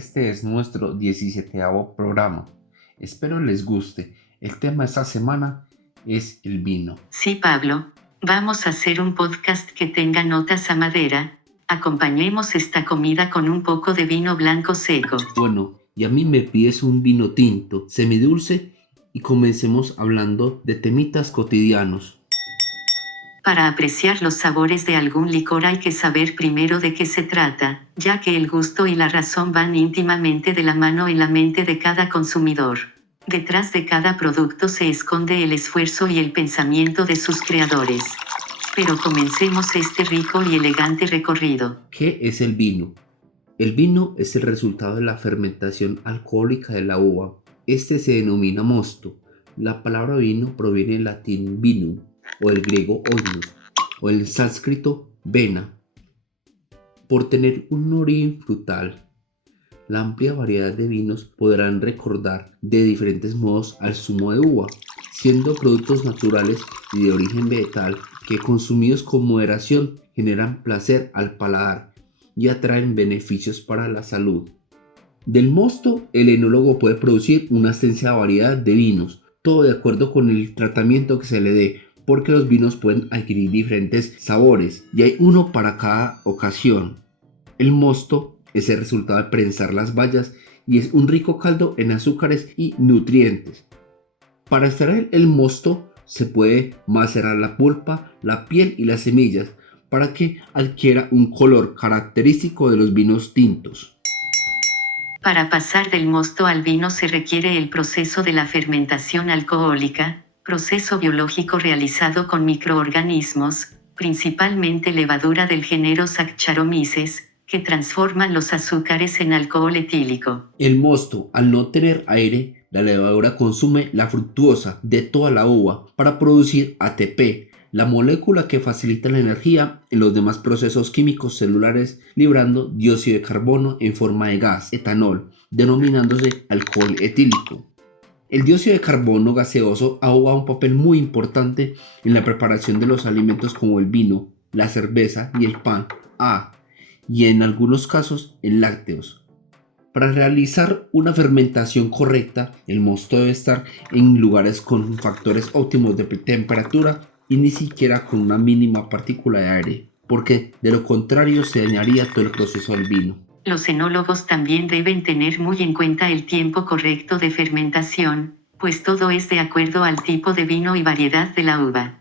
Este es nuestro 17º programa. Espero les guste. El tema de esta semana es el vino. Sí, Pablo, vamos a hacer un podcast que tenga notas a madera. Acompañemos esta comida con un poco de vino blanco seco. Bueno, y a mí me pides un vino tinto, semidulce, y comencemos hablando de temitas cotidianos. Para apreciar los sabores de algún licor hay que saber primero de qué se trata, ya que el gusto y la razón van íntimamente de la mano en la mente de cada consumidor. Detrás de cada producto se esconde el esfuerzo y el pensamiento de sus creadores. Pero comencemos este rico y elegante recorrido. ¿Qué es el vino? El vino es el resultado de la fermentación alcohólica de la uva. Este se denomina mosto. La palabra vino proviene del latín vinum, o del griego oinos, o del sánscrito vena. Por tener un origen frutal, la amplia variedad de vinos podrán recordar de diferentes modos al zumo de uva, siendo productos naturales y de origen vegetal que consumidos con moderación generan placer al paladar y atraen beneficios para la salud. Del mosto, el enólogo puede producir una extensa variedad de vinos, todo de acuerdo con el tratamiento que se le dé, porque los vinos pueden adquirir diferentes sabores y hay uno para cada ocasión. El mosto es el resultado de prensar las bayas y es un rico caldo en azúcares y nutrientes. Para extraer el mosto se puede macerar la pulpa, la piel y las semillas para que adquiera un color característico de los vinos tintos. Para pasar del mosto al vino se requiere el proceso de la fermentación alcohólica, proceso biológico realizado con microorganismos, principalmente levadura del género Saccharomyces, que transforman los azúcares en alcohol etílico. El mosto, al no tener aire, la levadura consume la fructuosa de toda la uva para producir ATP, la molécula que facilita la energía en los demás procesos químicos celulares, librando dióxido de carbono en forma de gas, etanol, denominándose alcohol etílico. El dióxido de carbono gaseoso ha jugado un papel muy importante en la preparación de los alimentos como el vino, la cerveza y el pan, y en algunos casos en lácteos. Para realizar una fermentación correcta, el mosto debe estar en lugares con factores óptimos de temperatura y ni siquiera con una mínima partícula de aire, porque de lo contrario se dañaría todo el proceso del vino. Los enólogos también deben tener muy en cuenta el tiempo correcto de fermentación, pues todo es de acuerdo al tipo de vino y variedad de la uva.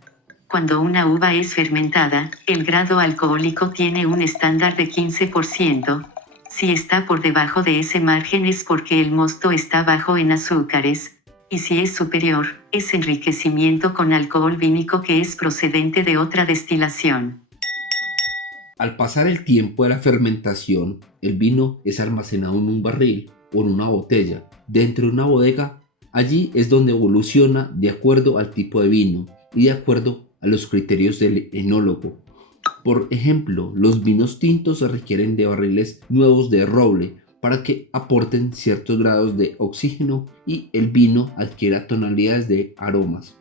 Cuando una uva es fermentada, el grado alcohólico tiene un estándar de 15%. Si está por debajo de ese margen es porque el mosto está bajo en azúcares, y si es superior, es enriquecimiento con alcohol vínico que es procedente de otra destilación. Al pasar el tiempo de la fermentación, el vino es almacenado en un barril o en una botella, dentro de una bodega. Allí es donde evoluciona de acuerdo al tipo de vino y de acuerdo a los criterios del enólogo. Por ejemplo, los vinos tintos requieren de barriles nuevos de roble para que aporten ciertos grados de oxígeno y el vino adquiera tonalidades de aromas.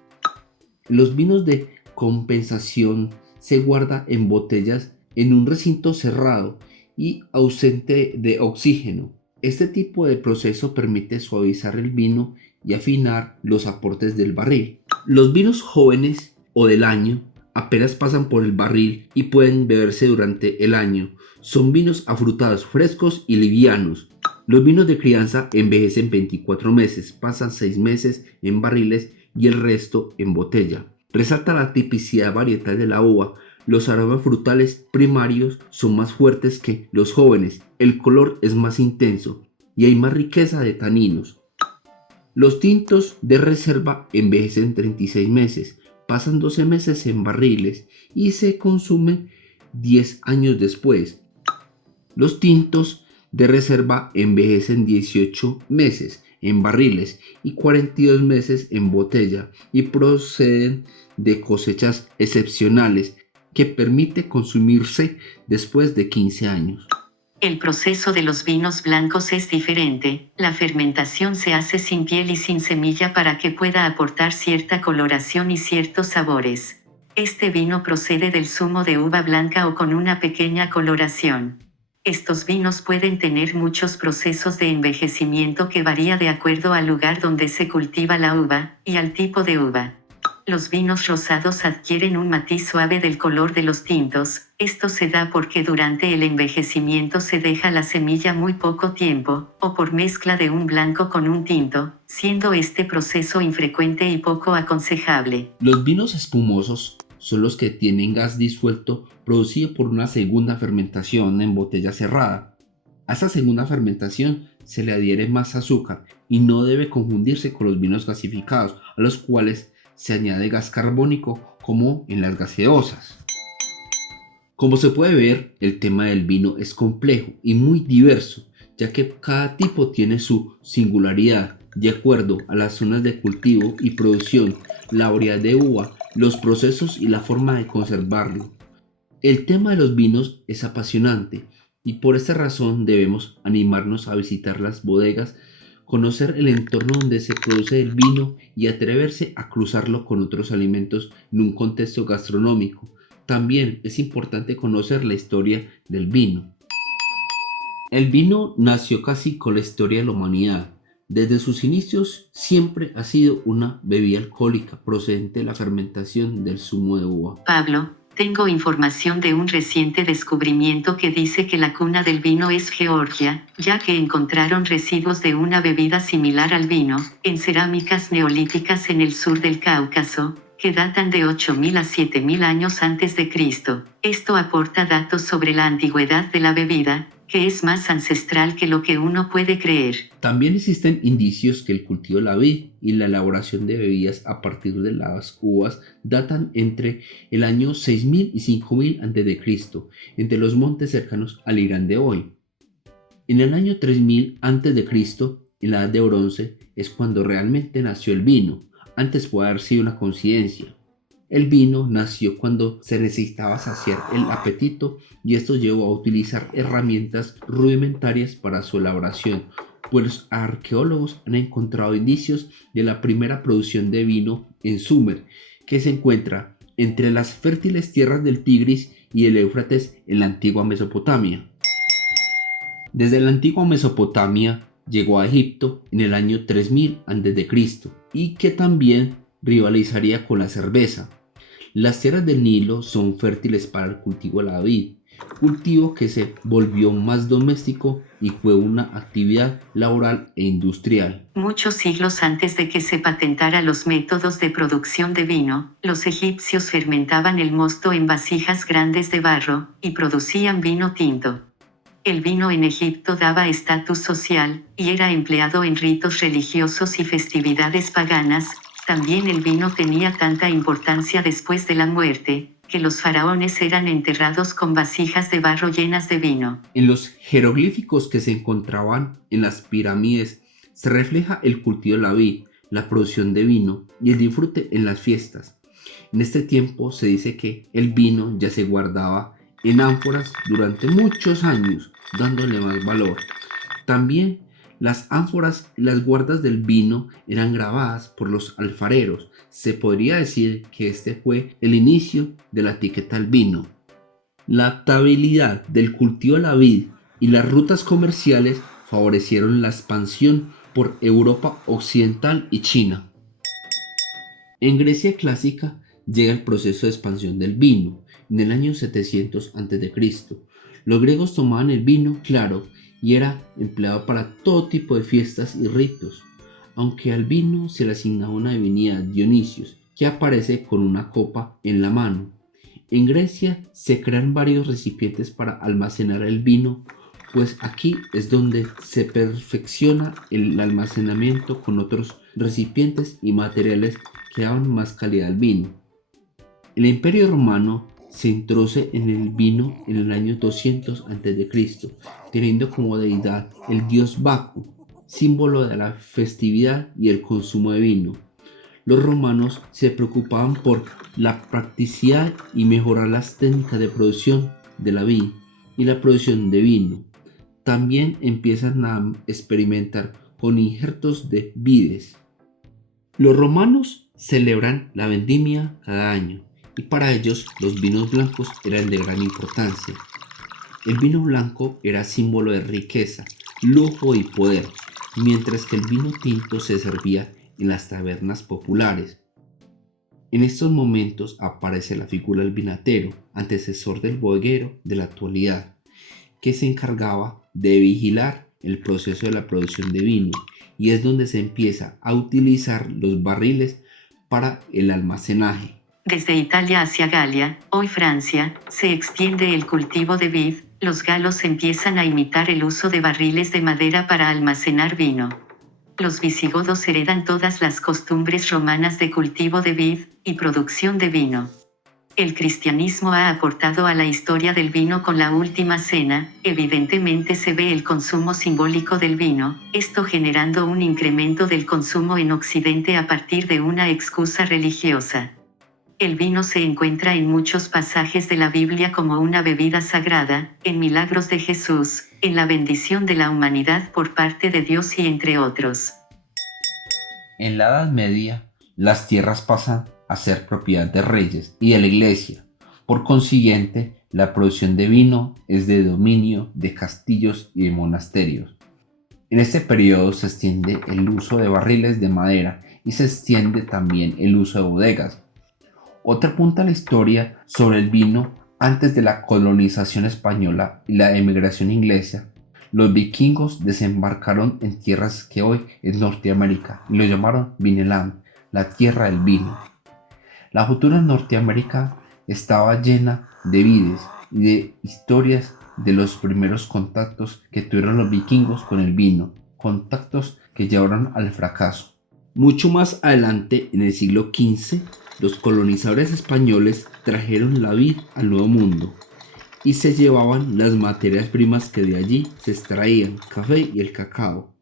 Los vinos de compensación se guardan en botellas en un recinto cerrado y ausente de oxígeno. Este tipo de proceso permite suavizar el vino y afinar los aportes del barril. Los vinos jóvenes o del año apenas pasan por el barril y pueden beberse durante el año. Son vinos afrutados, frescos y livianos. Los vinos de crianza envejecen 24 meses, pasan 6 meses en barriles y el resto en botella. Resalta la tipicidad varietal de la uva. Los aromas frutales primarios son más fuertes que los jóvenes, el color es más intenso y hay más riqueza de taninos. Los tintos de reserva envejecen 36 meses, pasan 12 meses en barriles y se consumen 10 años después. Los tintos de reserva envejecen 18 meses en barriles y 42 meses en botella y proceden de cosechas excepcionales que permite consumirse después de 15 años. El proceso de los vinos blancos es diferente. La fermentación se hace sin piel y sin semilla para que pueda aportar cierta coloración y ciertos sabores. Este vino procede del zumo de uva blanca o con una pequeña coloración. Estos vinos pueden tener muchos procesos de envejecimiento que varía de acuerdo al lugar donde se cultiva la uva, y al tipo de uva. Los vinos rosados adquieren un matiz suave del color de los tintos. Esto se da porque durante el envejecimiento se deja la semilla muy poco tiempo, o por mezcla de un blanco con un tinto, siendo este proceso infrecuente y poco aconsejable. Los vinos espumosos son los que tienen gas disuelto producido por una segunda fermentación en botella cerrada. A esta segunda fermentación se le adhiere más azúcar y no debe confundirse con los vinos gasificados, a los cuales se añade gas carbónico como en las gaseosas. Como se puede ver, el tema del vino es complejo y muy diverso, ya que cada tipo tiene su singularidad de acuerdo a las zonas de cultivo y producción, la variedad de uva, los procesos y la forma de conservarlo. El tema de los vinos es apasionante y por esta razón debemos animarnos a visitar las bodegas, conocer el entorno donde se produce el vino y atreverse a cruzarlo con otros alimentos en un contexto gastronómico. También es importante conocer la historia del vino. El vino nació casi con la historia de la humanidad. Desde sus inicios siempre ha sido una bebida alcohólica procedente de la fermentación del zumo de uva. Pablo, tengo información de un reciente descubrimiento que dice que la cuna del vino es Georgia, ya que encontraron residuos de una bebida similar al vino, en cerámicas neolíticas en el sur del Cáucaso, que datan de 8.000 a 7.000 años antes de Cristo. Esto aporta datos sobre la antigüedad de la bebida, que es más ancestral que lo que uno puede creer. También existen indicios que el cultivo de la vid y la elaboración de bebidas a partir de las uvas datan entre el año 6000 y 5000 a.C., entre los montes cercanos al Irán de hoy. En el año 3000 a.C., en la Edad de Bronce, es cuando realmente nació el vino. Antes puede haber sido una coincidencia. El vino nació cuando se necesitaba saciar el apetito y esto llevó a utilizar herramientas rudimentarias para su elaboración, pues los arqueólogos han encontrado indicios de la primera producción de vino en Sumer, que se encuentra entre las fértiles tierras del Tigris y el Éufrates en la antigua Mesopotamia. Desde la antigua Mesopotamia llegó a Egipto en el año 3000 a.C. y que también rivalizaría con la cerveza. Las tierras del Nilo son fértiles para el cultivo de la vid, cultivo que se volvió más doméstico y fue una actividad laboral e industrial. Muchos siglos antes de que se patentara los métodos de producción de vino, los egipcios fermentaban el mosto en vasijas grandes de barro, y producían vino tinto. El vino en Egipto daba estatus social, y era empleado en ritos religiosos y festividades paganas. También el vino tenía tanta importancia después de la muerte, que los faraones eran enterrados con vasijas de barro llenas de vino. En los jeroglíficos que se encontraban en las pirámides se refleja el cultivo de la vid, la producción de vino y el disfrute en las fiestas. En este tiempo se dice que el vino ya se guardaba en ánforas durante muchos años, dándole más valor. También las ánforas y las guardas del vino eran grabadas por los alfareros. Se podría decir que este fue el inicio de la etiqueta al vino. La adaptabilidad del cultivo de la vid y las rutas comerciales favorecieron la expansión por Europa Occidental y China. En Grecia clásica llega el proceso de expansión del vino en el año 700 a.C. Los griegos tomaban el vino claro y era empleado para todo tipo de fiestas y ritos, aunque al vino se le asignaba una divinidad, Dionisios, que aparece con una copa en la mano. En Grecia se crean varios recipientes para almacenar el vino, pues aquí es donde se perfecciona el almacenamiento con otros recipientes y materiales que daban más calidad al vino. El Imperio Romano se introduce en el vino en el año 200 a.C., teniendo como deidad el dios Baco, símbolo de la festividad y el consumo de vino. Los romanos se preocupaban por la practicidad y mejorar las técnicas de producción de la vid y la producción de vino. También empiezan a experimentar con injertos de vides. Los romanos celebran la vendimia cada año, y para ellos los vinos blancos eran de gran importancia. El vino blanco era símbolo de riqueza, lujo y poder, mientras que el vino tinto se servía en las tabernas populares. En estos momentos aparece la figura del vinatero, antecesor del bodeguero de la actualidad, que se encargaba de vigilar el proceso de la producción de vino, y es donde se empieza a utilizar los barriles para el almacenaje. Desde Italia hacia Galia, hoy Francia, se extiende el cultivo de vid. Los galos empiezan a imitar el uso de barriles de madera para almacenar vino. Los visigodos heredan todas las costumbres romanas de cultivo de vid y producción de vino. El cristianismo ha aportado a la historia del vino con la Última Cena. Evidentemente se ve el consumo simbólico del vino, esto generando un incremento del consumo en Occidente a partir de una excusa religiosa. El vino se encuentra en muchos pasajes de la Biblia como una bebida sagrada, en milagros de Jesús, en la bendición de la humanidad por parte de Dios y entre otros. En la Edad Media, las tierras pasan a ser propiedad de reyes y de la iglesia. Por consiguiente, la producción de vino es de dominio de castillos y de monasterios. En este periodo se extiende el uso de barriles de madera y se extiende también el uso de bodegas. Otra punta a la historia sobre el vino antes de la colonización española y la emigración inglesa. Los vikingos desembarcaron en tierras que hoy es Norteamérica y lo llamaron Vineland, la tierra del vino. La futura Norteamérica estaba llena de vides y de historias de los primeros contactos que tuvieron los vikingos con el vino, contactos que llevaron al fracaso. Mucho más adelante, en el siglo XV, los colonizadores españoles trajeron la vid al Nuevo Mundo y se llevaban las materias primas que de allí se extraían, café y el cacao.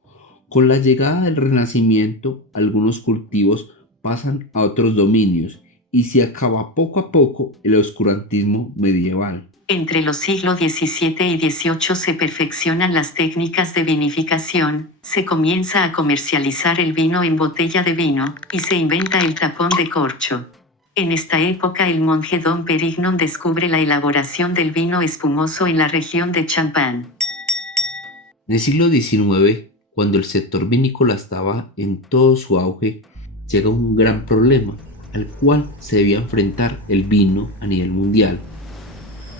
Con la llegada del Renacimiento, algunos cultivos pasan a otros dominios y se acaba poco a poco el oscurantismo medieval. Entre los siglos XVII y XVIII se perfeccionan las técnicas de vinificación, se comienza a comercializar el vino en botella de vino, y se inventa el tapón de corcho. En esta época el monje Dom Perignon descubre la elaboración del vino espumoso en la región de Champagne. En el siglo XIX, cuando el sector vinícola estaba en todo su auge, llega un gran problema, al cual se debía enfrentar el vino a nivel mundial.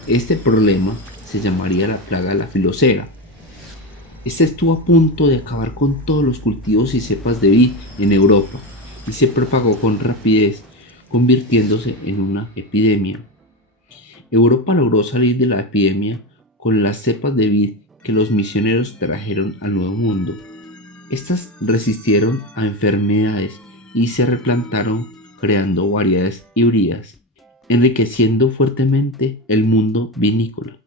Este problema se llamaría la plaga de la filocera. Esta estuvo a punto de acabar con todos los cultivos y cepas de vid en Europa y se propagó con rapidez, convirtiéndose en una epidemia. Europa logró salir de la epidemia con las cepas de vid que los misioneros trajeron al Nuevo Mundo. Estas resistieron a enfermedades y se replantaron creando variedades híbridas, enriqueciendo fuertemente el mundo vinícola.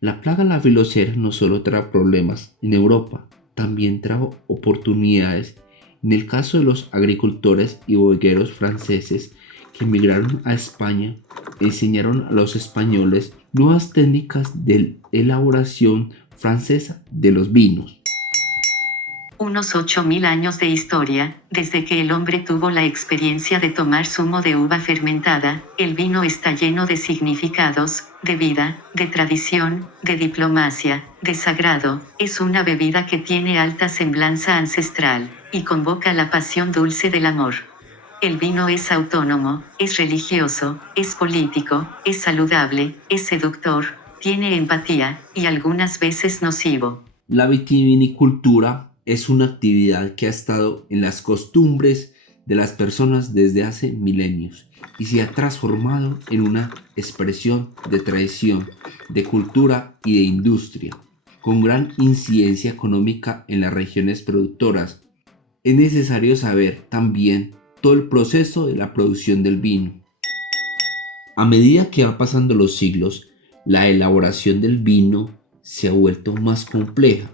La plaga de la filocera no solo trajo problemas en Europa, también trajo oportunidades. En el caso de los agricultores y bodegueros franceses que emigraron a España, enseñaron a los españoles nuevas técnicas de elaboración francesa de los vinos. Unos 8.000 años de historia, desde que el hombre tuvo la experiencia de tomar zumo de uva fermentada, el vino está lleno de significados, de vida, de tradición, de diplomacia, de sagrado. Es una bebida que tiene alta semblanza ancestral, y convoca la pasión dulce del amor. El vino es autónomo, es religioso, es político, es saludable, es seductor, tiene empatía, y algunas veces nocivo. La vitivinicultura es una actividad que ha estado en las costumbres de las personas desde hace milenios y se ha transformado en una expresión de tradición, de cultura y de industria, con gran incidencia económica en las regiones productoras. Es necesario saber también todo el proceso de la producción del vino. A medida que van pasando los siglos, la elaboración del vino se ha vuelto más compleja,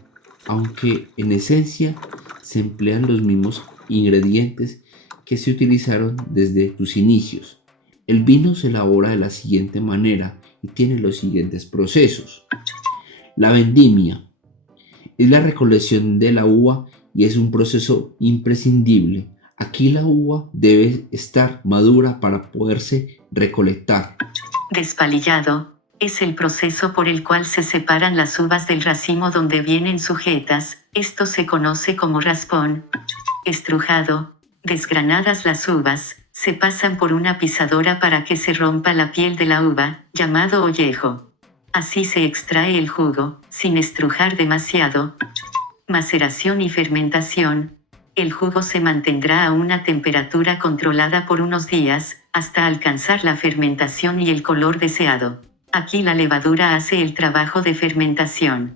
aunque en esencia se emplean los mismos ingredientes que se utilizaron desde sus inicios. El vino se elabora de la siguiente manera y tiene los siguientes procesos. La vendimia es la recolección de la uva y es un proceso imprescindible. Aquí la uva debe estar madura para poderse recolectar. Despalillado. Es el proceso por el cual se separan las uvas del racimo donde vienen sujetas, esto se conoce como raspón. Estrujado. Desgranadas las uvas, se pasan por una pisadora para que se rompa la piel de la uva, llamado ollejo. Así se extrae el jugo, sin estrujar demasiado. Maceración y fermentación. El jugo se mantendrá a una temperatura controlada por unos días, hasta alcanzar la fermentación y el color deseado. Aquí la levadura hace el trabajo de fermentación.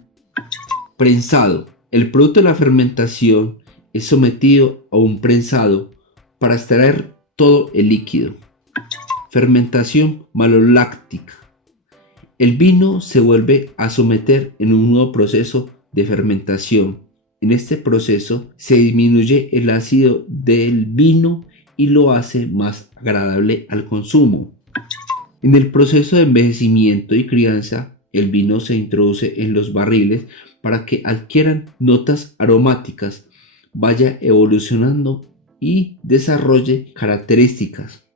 Prensado. El producto de la fermentación es sometido a un prensado para extraer todo el líquido. Fermentación maloláctica. El vino se vuelve a someter en un nuevo proceso de fermentación. En este proceso se disminuye el ácido del vino y lo hace más agradable al consumo. En el proceso de envejecimiento y crianza, el vino se introduce en los barriles para que adquieran notas aromáticas, vaya evolucionando y desarrolle características.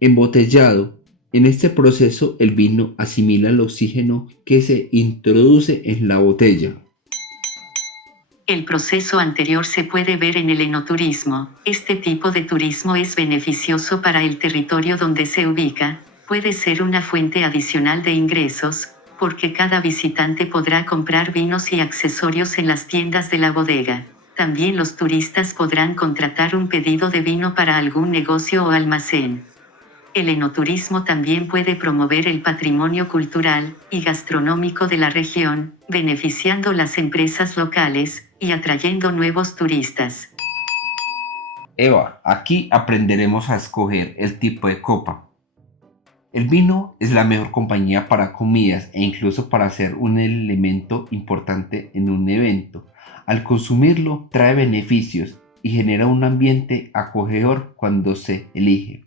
Embotellado. En este proceso el vino asimila el oxígeno que se introduce en la botella. El proceso anterior se puede ver en el enoturismo. Este tipo de turismo es beneficioso para el territorio donde se ubica, puede ser una fuente adicional de ingresos, porque cada visitante podrá comprar vinos y accesorios en las tiendas de la bodega. También los turistas podrán contratar un pedido de vino para algún negocio o almacén. El enoturismo también puede promover el patrimonio cultural y gastronómico de la región, beneficiando las empresas locales y atrayendo nuevos turistas. Eva, aquí aprenderemos a escoger el tipo de copa. El vino es la mejor compañía para comidas e incluso para ser un elemento importante en un evento. Al consumirlo trae beneficios y genera un ambiente acogedor cuando se elige.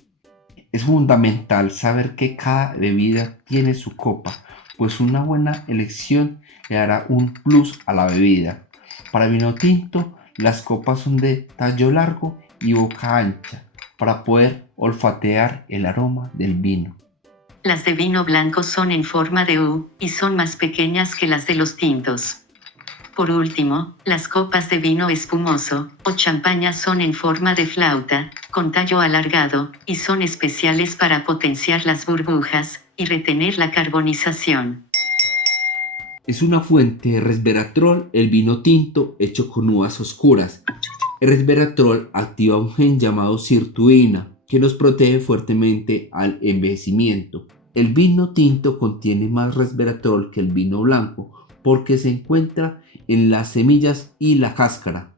Es fundamental saber que cada bebida tiene su copa, pues una buena elección le dará un plus a la bebida. Para vino tinto, las copas son de tallo largo y boca ancha, para poder olfatear el aroma del vino. Las de vino blanco son en forma de U y son más pequeñas que las de los tintos. Por último, las copas de vino espumoso o champaña son en forma de flauta, con tallo alargado, y son especiales para potenciar las burbujas y retener la carbonización. Es una fuente de resveratrol el vino tinto hecho con uvas oscuras. El resveratrol activa un gen llamado sirtuina que nos protege fuertemente al envejecimiento. El vino tinto contiene más resveratrol que el vino blanco porque se encuentra en las semillas y la cáscara.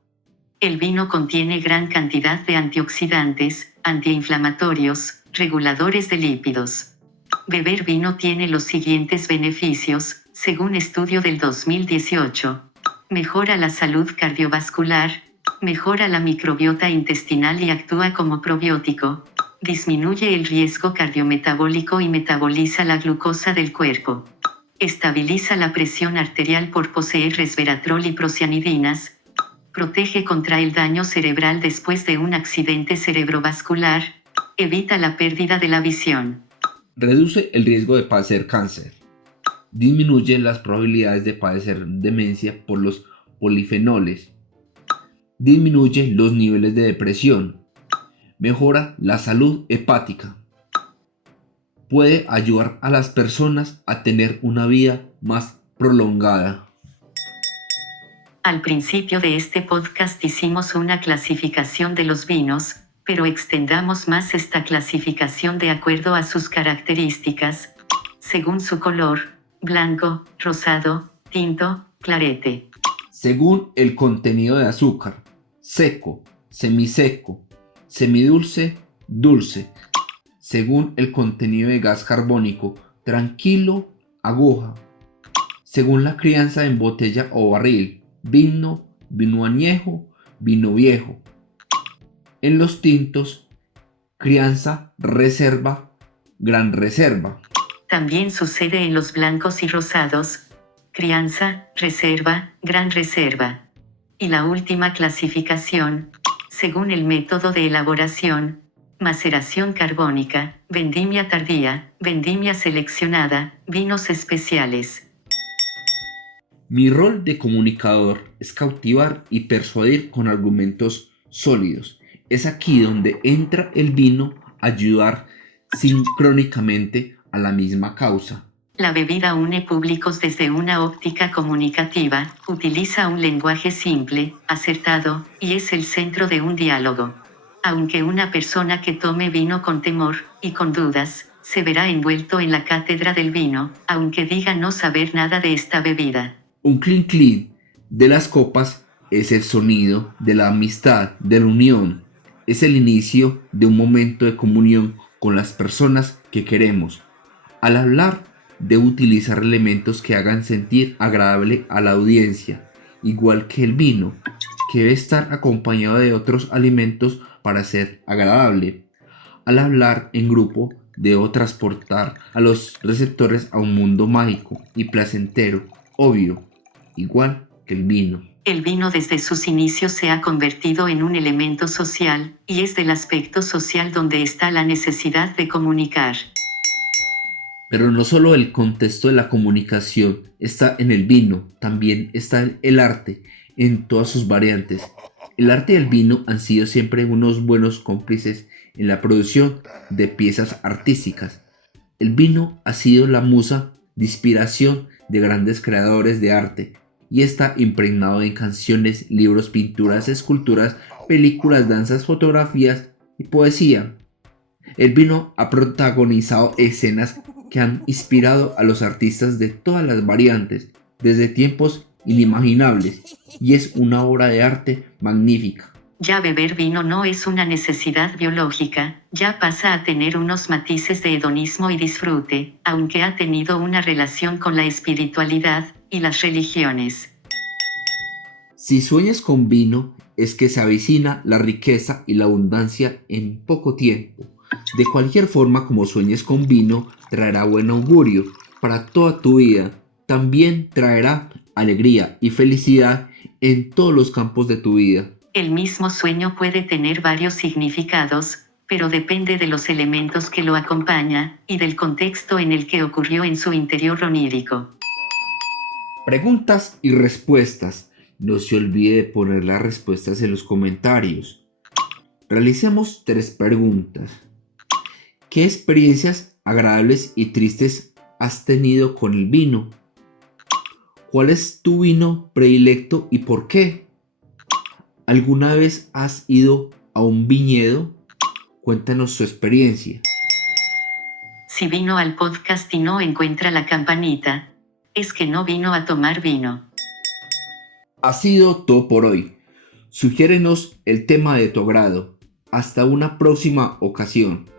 El vino contiene gran cantidad de antioxidantes, antiinflamatorios, reguladores de lípidos. Beber vino tiene los siguientes beneficios, según estudio del 2018. Mejora la salud cardiovascular, mejora la microbiota intestinal y actúa como probiótico. Disminuye el riesgo cardiometabólico y metaboliza la glucosa del cuerpo. Estabiliza la presión arterial por poseer resveratrol y procianidinas. Protege contra el daño cerebral después de un accidente cerebrovascular. Evita la pérdida de la visión. Reduce el riesgo de padecer cáncer. Disminuye las probabilidades de padecer demencia por los polifenoles. Disminuye los niveles de depresión. Mejora la salud hepática. Puede ayudar a las personas a tener una vida más prolongada. Al principio de este podcast hicimos una clasificación de los vinos, pero extendamos más esta clasificación de acuerdo a sus características, según su color, blanco, rosado, tinto, clarete. Según el contenido de azúcar, seco, semiseco, semidulce, dulce. Según el contenido de gas carbónico, tranquilo, aguja. Según la crianza en botella o barril, vino, vino añejo, vino viejo. En los tintos, crianza, reserva, gran reserva. También sucede en los blancos y rosados, crianza, reserva, gran reserva. Y la última clasificación, según el método de elaboración, maceración carbónica, vendimia tardía, vendimia seleccionada, vinos especiales. Mi rol de comunicador es cautivar y persuadir con argumentos sólidos. Es aquí donde entra el vino a ayudar sincrónicamente a la misma causa. La bebida une públicos desde una óptica comunicativa, utiliza un lenguaje simple, acertado, y es el centro de un diálogo. Aunque una persona que tome vino con temor, y con dudas, se verá envuelto en la cátedra del vino, aunque diga no saber nada de esta bebida. Un clink clink de las copas es el sonido de la amistad, de la unión. Es el inicio de un momento de comunión con las personas que queremos. Al hablar, debe utilizar elementos que hagan sentir agradable a la audiencia, igual que el vino, que debe estar acompañado de otros alimentos para ser agradable. Al hablar en grupo, debo transportar a los receptores a un mundo mágico y placentero, obvio, igual que el vino. El vino desde sus inicios se ha convertido en un elemento social, y es del aspecto social donde está la necesidad de comunicar. Pero no solo el contexto de la comunicación está en el vino, también está el arte en todas sus variantes. El arte y el vino han sido siempre unos buenos cómplices en la producción de piezas artísticas. El vino ha sido la musa de inspiración de grandes creadores de arte y está impregnado en canciones, libros, pinturas, esculturas, películas, danzas, fotografías y poesía. El vino ha protagonizado escenas que han inspirado a los artistas de todas las variantes, desde tiempos inimaginables, y es una obra de arte magnífica. Ya beber vino no es una necesidad biológica, ya pasa a tener unos matices de hedonismo y disfrute, aunque ha tenido una relación con la espiritualidad y las religiones. Si sueñas con vino, es que se avecina la riqueza y la abundancia en poco tiempo. De cualquier forma, como sueñes con vino, traerá buen augurio para toda tu vida. También traerá alegría y felicidad en todos los campos de tu vida. El mismo sueño puede tener varios significados, pero depende de los elementos que lo acompañan y del contexto en el que ocurrió en su interior onírico. Preguntas y respuestas. No se olvide de poner las respuestas en los comentarios. Realicemos 3 preguntas. ¿Qué experiencias agradables y tristes has tenido con el vino? ¿Cuál es tu vino predilecto y por qué? ¿Alguna vez has ido a un viñedo? Cuéntanos tu experiencia. Si vino al podcast y no encuentra la campanita, es que no vino a tomar vino. Ha sido todo por hoy. Sugiérenos el tema de tu agrado. Hasta una próxima ocasión.